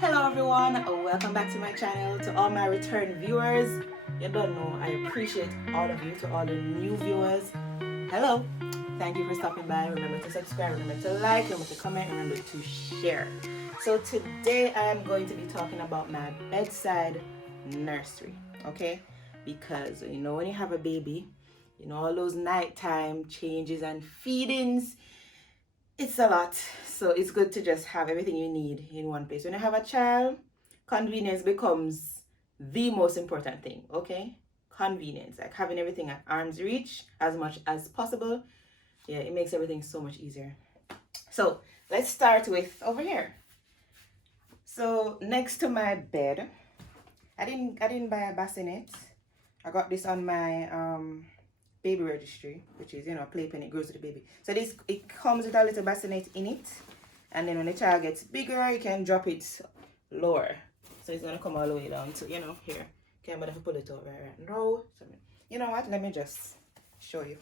Hello everyone, welcome back to my channel. To all my return viewers, you don't know, I appreciate all of you. To all the new viewers, hello, thank you for stopping by. Remember to subscribe, remember to like, remember to comment, remember to share. So today I am going to be talking about my bedside nursery, okay? Because you know, when you have a baby, you know, all those nighttime changes and feedings, it's a lot. So it's good to just have everything you need in one place. When you have a child, convenience becomes the most important thing, okay? Convenience, like having everything at arm's reach as much as possible. Yeah, it makes everything so much easier. So let's start with over here. So next to my bed, I didn't buy a bassinet. I got this on my baby registry, which is, you know, a playpen. It grows with the baby. So this, it comes with a little bassinet in it, and then when the child gets bigger, you can drop it lower, so it's gonna come all the way down to, you know, here. Okay, I'm gonna pull it over right now. So you know what, let me just show you.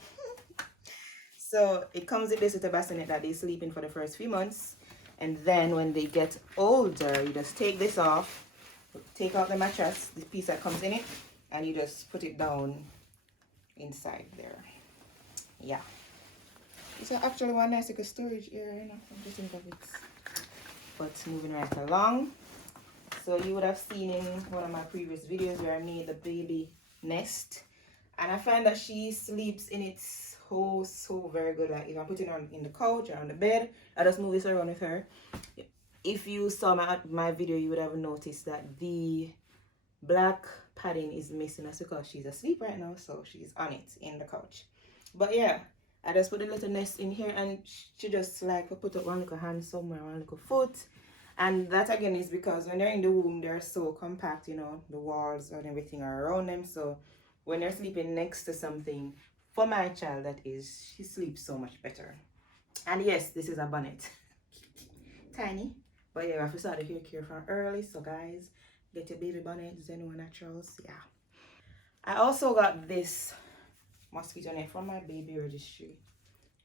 So it comes with this little bassinet that they sleep in for the first few months, and then when they get older, you just take this off, take out the mattress, the piece that comes in it, and you just put it down inside there. Yeah, it's actually one nice like a storage area, you know. I'm just think of it. But moving right along, so you would have seen in one of my previous videos where I made the baby nest, and I find that she sleeps in it so very good. Like if I'm putting her in the couch or on the bed, I just move this around with her. If you saw my video, you would have noticed that the black padding is missing. That's because she's asleep right now, so she's on it in the couch. But yeah, I just put a little nest in here, and she just like put up one little hand somewhere, one little foot. And that again is because when they're in the womb, they're so compact, you know, the walls and everything are around them. So when they're sleeping next to something, for my child that is, she sleeps so much better. And yes, this is a bonnet. Tiny, but yeah, I have to start the hair care from early. So guys, get your baby bonnet, Zenu'ah Naturals. Yeah, I also got this mosquito net from my baby registry.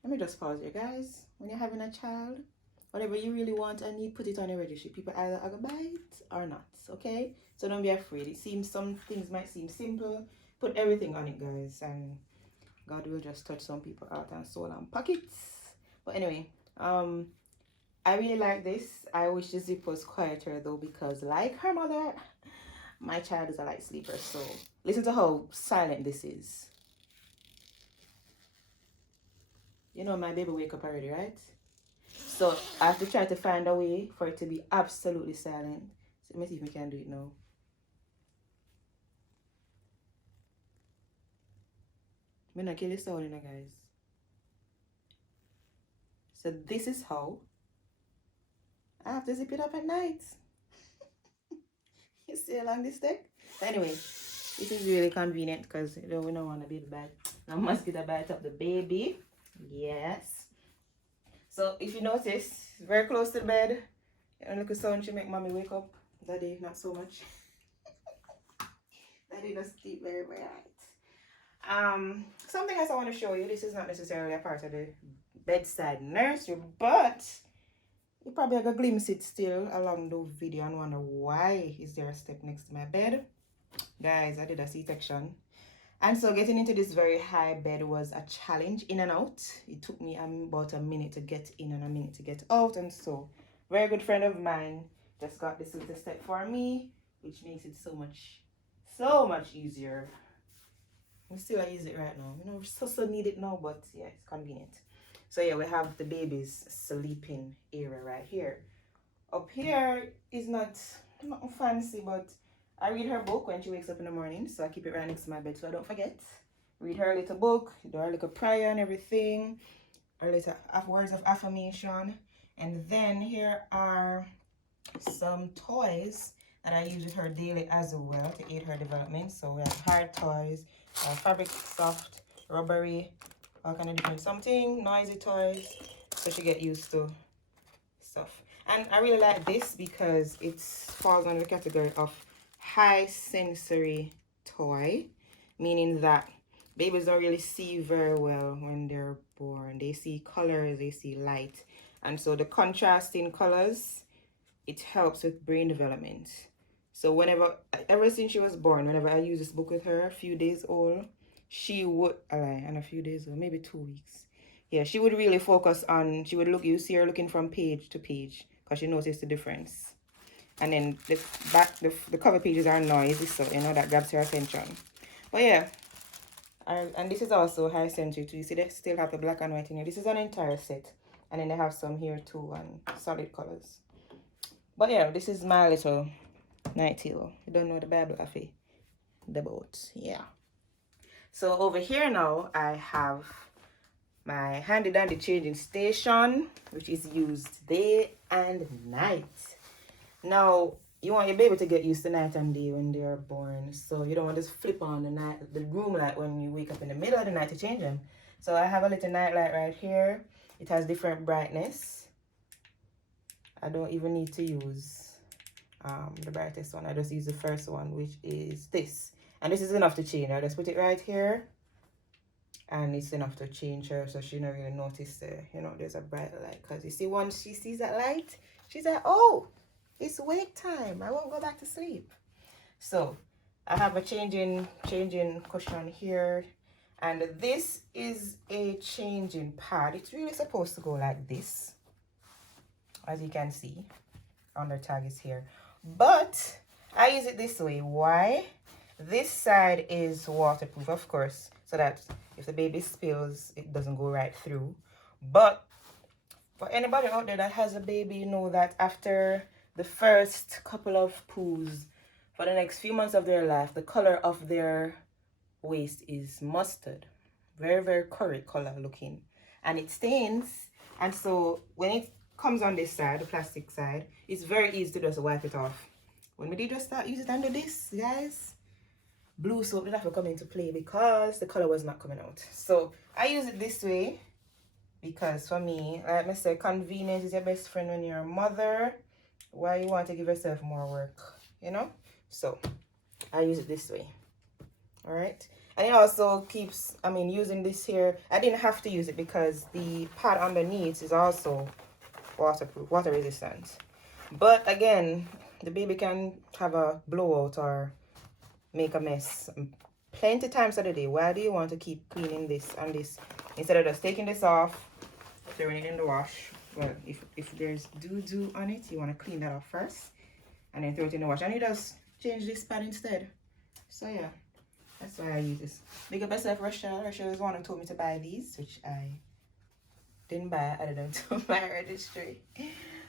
Let me just pause here, guys. When you're having a child, whatever you really want and need, put it on your registry. People either are gonna buy it or not, okay? So don't be afraid. It seems, some things might seem simple. Put everything on it, guys, and God will just touch some people out and soul and pockets. But anyway, I really like this. I wish the zip was quieter though, because like her mother, my child is a light sleeper. So listen to how silent this is. You know, my baby wake up already, right? So I have to try to find a way for it to be absolutely silent. So let me see if we can do it now. I'm not kill the sound, you know, guys. So this is how I have to zip it up at night. You see along this deck? Anyway, this is really convenient because you know, we don't want a baby bite. Now mosquito bite up the baby. Yes. So if you notice, very close to the bed. And look at sound she make mommy wake up. Daddy, not so much. Daddy does sleep very right. Something else I want to show you. This is not necessarily a part of the bedside nursery, but you probably have a glimpse it still along the video and wonder why is there a step next to my bed. Guys, I did a C-section, and so getting into this very high bed was a challenge in and out. It took me about a minute to get in and a minute to get out, and so very good friend of mine just got this little step for me, which makes it so much easier. We still use it right now, you know, we so need it now, but yeah, it's convenient. So yeah, we have the baby's sleeping area right here. Up here is not fancy, but I read her book when she wakes up in the morning, so I keep it right next to my bed so I don't forget. Read her little book, do her little prayer and everything, her little words of affirmation. And then here are some toys that I use with her daily as well to aid her development. So we have hard toys, fabric, soft, rubbery, all kind of different something, noisy toys, so she get used to stuff. And I really like this because it falls under the category of high sensory toy, meaning that babies don't really see very well when they're born. They see colors, they see light, and so the contrasting colors it helps with brain development. So whenever, ever since she was born, whenever I use this book with her, a few days old, she would, and a few days old, maybe 2 weeks. Yeah, she would really focus on, she would look, you see her looking from page to page because she noticed the difference. And then the back, the cover pages are noisy, so you know that grabs her attention. But yeah, and this is also high century too. You see they still have the black and white in here. This is an entire set. And then they have some here too, and solid colors. But yeah, this is my little nightingale. You don't know the Bible cafe. The boat. Yeah. So over here now, I have my handy dandy changing station, which is used day and night. Now, you want your baby to get used to night and day when they are born. So you don't want to just flip on the room light when you wake up in the middle of the night to change them. So I have a little night light right here. It has different brightness. I don't even need to use the brightest one. I just use the first one, which is this. And this is enough to change. I just put it right here. And it's enough to change her so she don't really notice you know, there's a bright light. Because you see, once she sees that light, she's like, oh, it's wake time. I won't go back to sleep. So I have a changing cushion here. And this is a changing pad. It's really supposed to go like this, as you can see. Under tag is here. But I use it this way. Why? This side is waterproof, of course, so that if the baby spills, it doesn't go right through. But for anybody out there that has a baby, you know that after the first couple of poos, for the next few months of their life, the color of their waist is mustard. Very, very curry color looking. And it stains. And so when it comes on this side, the plastic side, it's very easy to just wipe it off. When we did just start using it under this, guys, blue soap didn't have to come into play because the color was not coming out. So I use it this way because for me, like I said, convenience is your best friend when you're a mother. Why you want to give yourself more work, you know? So I use it this way. All right. And it also keeps, I mean, using this here, I didn't have to use it because the pad underneath is also waterproof, water resistant. But again, the baby can have a blowout or make a mess plenty times of the day. Why do you want to keep cleaning this and this instead of just taking this off, throwing it in the wash? Well, if there's doo-doo on it, you want to clean that off first and then throw it in the wash. And you just change this pad instead. So yeah, that's why I use this. Big up myself, Rachel. Rachel is the one who told me to buy these, which I didn't buy. I didn't to my registry.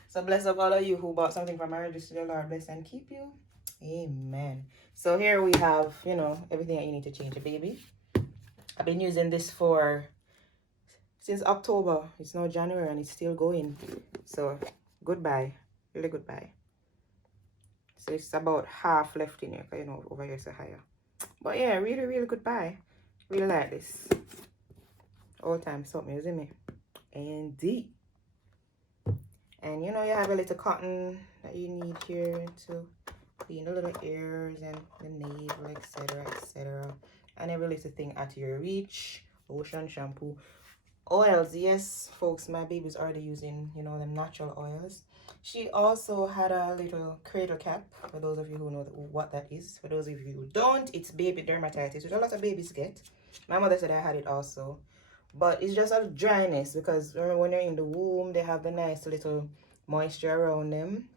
So bless up all of you who bought something from my registry. The Lord bless and keep you. Amen. So here we have, you know, everything that you need to change a baby. I've been using this since October. It's now January and it's still going. So goodbye, really goodbye. So it's about half left in here, you know, over here so higher. But yeah, really, really goodbye. Really like this. All time something, isn't it? Indeed. And you know, you have a little cotton that you need here to clean the little ears and the navel, etc, etc, and every little thing at your reach. Lotion, shampoo, oils. Yes, folks, my baby's already using, you know, the natural oils. She also had a little cradle cap, for those of you who know what that is. For those of you who don't, it's baby dermatitis, which a lot of babies get. My mother said I had it also, but it's just a dryness because remember when they're in the womb, they have the nice little moisture around them.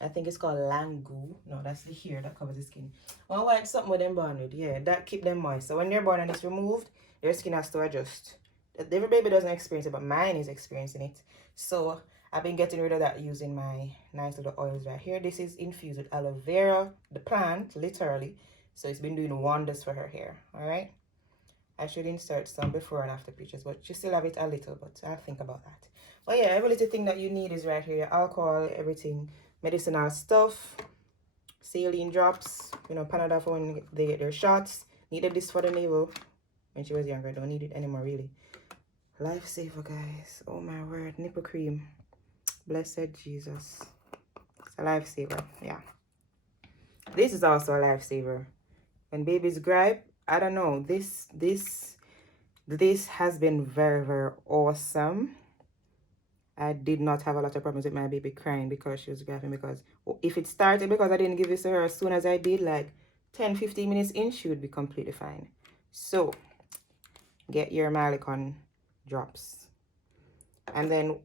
I think it's called langu. No, that's the hair that covers the skin. Well, wipe something with them born with. Yeah, that keep them moist. So when they're born and it's removed, their skin has to adjust. Every baby doesn't experience it, but mine is experiencing it. So I've been getting rid of that using my nice little oils right here. This is infused with aloe vera, the plant, literally. So it's been doing wonders for her hair. All right. I should insert some before and after pictures, but you still have it a little, but I'll think about that. But yeah, every little thing that you need is right here. Your alcohol, everything. Medicinal stuff, saline drops, you know, Panadol for when they get their shots. Needed this for the navel when she was younger. Don't need it anymore, really. Lifesaver, guys. Oh my word. Nipple cream. Blessed Jesus. It's a lifesaver. Yeah. This is also a lifesaver. When babies gripe, I don't know. This has been very, very awesome. I did not have a lot of problems with my baby crying because she was grabbing, because if it started because I didn't give this to her as soon as I did, like 10-15 minutes in, she would be completely fine. So get your Malicon drops. And then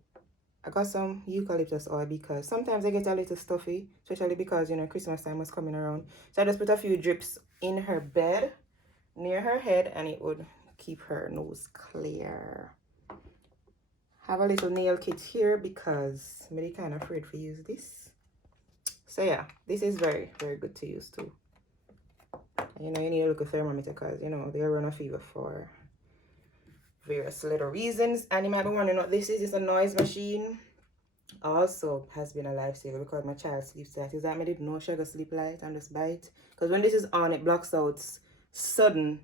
I got some eucalyptus oil because sometimes I get a little stuffy, especially because, you know, Christmas time was coming around. So I just put a few drips in her bed near her head, and it would keep her nose clear. Have a little nail kit here because I'm really kind of afraid to use this. So yeah, this is very, very good to use too. And, you know, you need a look at thermometer because, you know, they run a fever for various little reasons. And you might be wondering what this is. It's a noise machine. Also has been a lifesaver because my child sleeps light. Is that I didn't know she go sleep light and just bite. Because when this is on, it blocks out sudden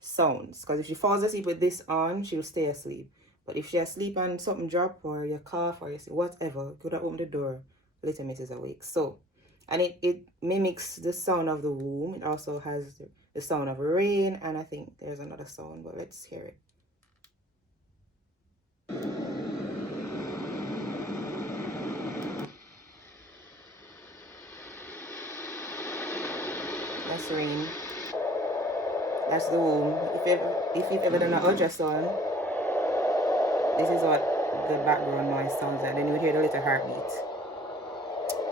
sounds. Because if she falls asleep with this on, she'll stay asleep. But if she asleep and something drop, or you cough, or you see whatever, could have opened the door, little miss is awake. So, and it mimics the sound of the womb. It also has the sound of rain, and I think there's another sound, but let's hear it. That's rain. That's the womb. If you've ever done an ultrasound, this is what the background noise sounds like. Then you would hear the little heartbeat.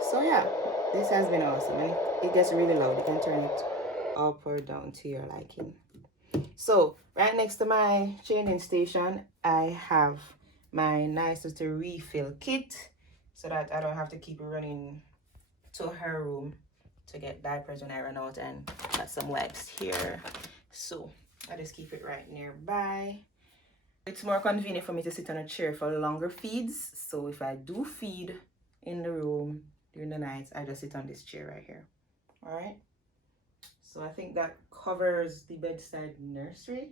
So yeah, this has been awesome, and it gets really loud. You can turn it up or down to your liking. So right next to my changing station, I have my nice little refill kit, so that I don't have to keep running to her room to get diapers when I run out, and got some wipes here. So I just keep it right nearby. It's more convenient for me to sit on a chair for longer feeds. So if I do feed in the room during the nights, I just sit on this chair right here. All right. So I think that covers the Bedside Nursery.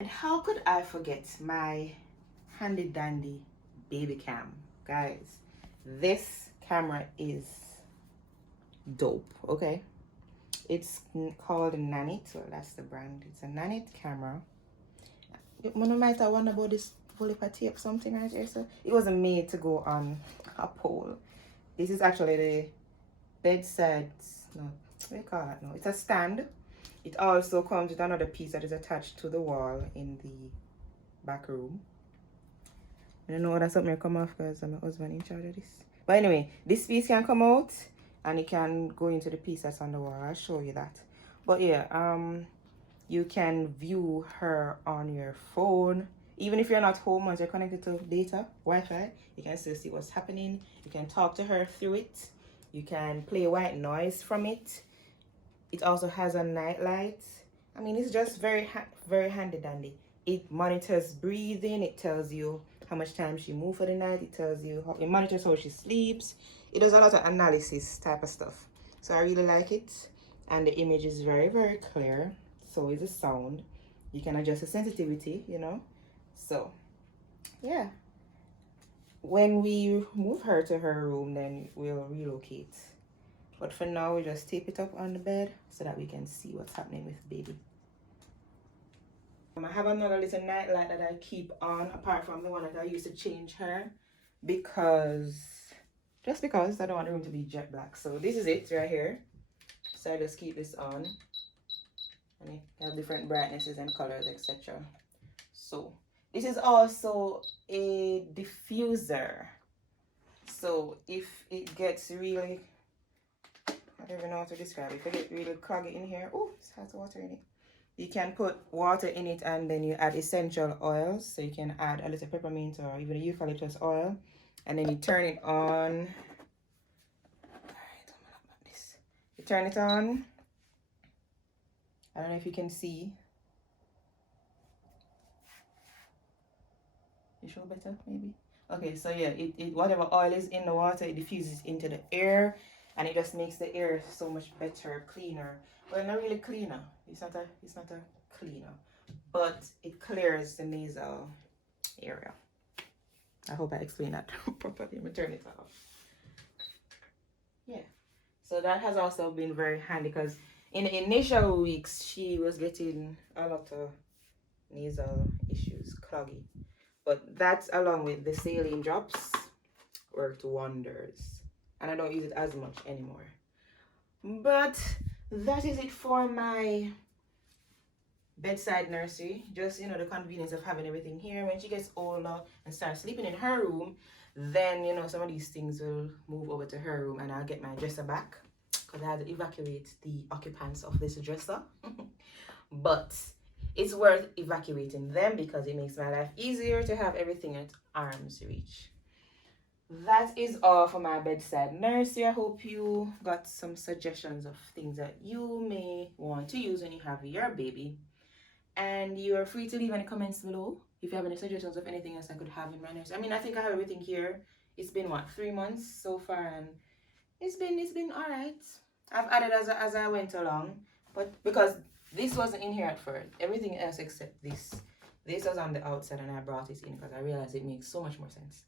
And how could I forget my handy dandy baby cam? Guys, this camera is dope, okay? It's called Nanit, so that's the brand. It's a Nanit camera. You might have wondered about this polyper tape something right here. So it wasn't made to go on a pole. This is actually the bedside, no, what do you call it? No, it's a stand. It also comes with another piece that is attached to the wall in the back room. I don't know that's something come off because my husband in charge of this. But anyway, this piece can come out and it can go into the piece that's on the wall. I'll show you that. But yeah, you can view her on your phone. Even if you're not home, once you're connected to data, Wi-Fi, you can still see what's happening. You can talk to her through it. You can play white noise from it. It also has a night light. I mean, it's just very handy dandy. It monitors breathing. It tells you how much time she moves for the night. It tells you it monitors how she sleeps. It does a lot of analysis type of stuff. So I really like it. And the image is very, very clear. So is the sound. You can adjust the sensitivity, you know. So yeah, when we move her to her room, then we'll relocate. But for now, we just tape it up on the bed so that we can see what's happening with baby. I have another little night light that I keep on, apart from the one that I used to change her, just because I don't want the room to be jet black. So this is it right here. So I just keep this on, and it has different brightnesses and colors, etc. So this is also a diffuser. So if it gets really, I don't even know how to describe it. If it gets really cloggy in here, oh, it has water in it. You can put water in it and then you add essential oils. So you can add a little peppermint or even a eucalyptus oil, and then you turn it on. You turn it on. I don't know if you can see. You show better, maybe? Okay, so yeah, it whatever oil is in the water, it diffuses into the air, and it just makes the air so much better, cleaner. Well, not really cleaner. It's not a cleaner, but it clears the nasal area. I hope I explained that properly. I'm gonna turn it off. Yeah. So that has also been very handy because in the initial weeks she was getting a lot of nasal issues, cloggy. But that, along with the saline drops, worked wonders. And I don't use it as much anymore. But that is it for my bedside nursery. Just, you know, the convenience of having everything here. When she gets older and starts sleeping in her room, then, you know, some of these things will move over to her room and I'll get my dresser back, because I had to evacuate the occupants of this dresser. But it's worth evacuating them because it makes my life easier to have everything at arm's reach. That is all for my bedside nursery. I hope you got some suggestions of things that you may want to use when you have your baby. And you are free to leave any comments below if you have any suggestions of anything else I could have in my nursery. I mean, I think I have everything here. It's been what, 3 months so far, and it's been all right. I've added as I went along, but because this wasn't in here at first, everything else except this was on the outside, and I brought it in because I realized it makes so much more sense.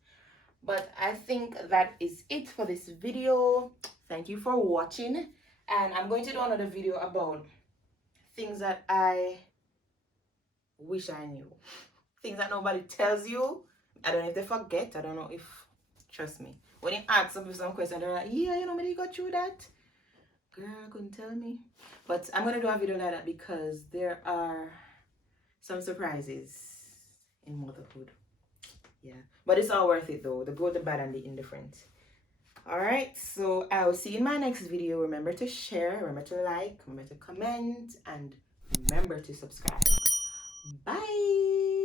But I think that is it for this video. Thank you for watching, and I'm going to do another video about things that I wish I knew, things that nobody tells you. I don't know if they forget. I don't know if, trust me, when you ask them some questions, they're like, yeah, you know, maybe you got through that. Girl, couldn't tell me. But I'm gonna do a video like that because there are some surprises in motherhood. Yeah, but it's all worth it though, the good, the bad, and the indifferent. All right, so I will see you in my next video. Remember to share, remember to like, remember to comment, and remember to subscribe. Bye.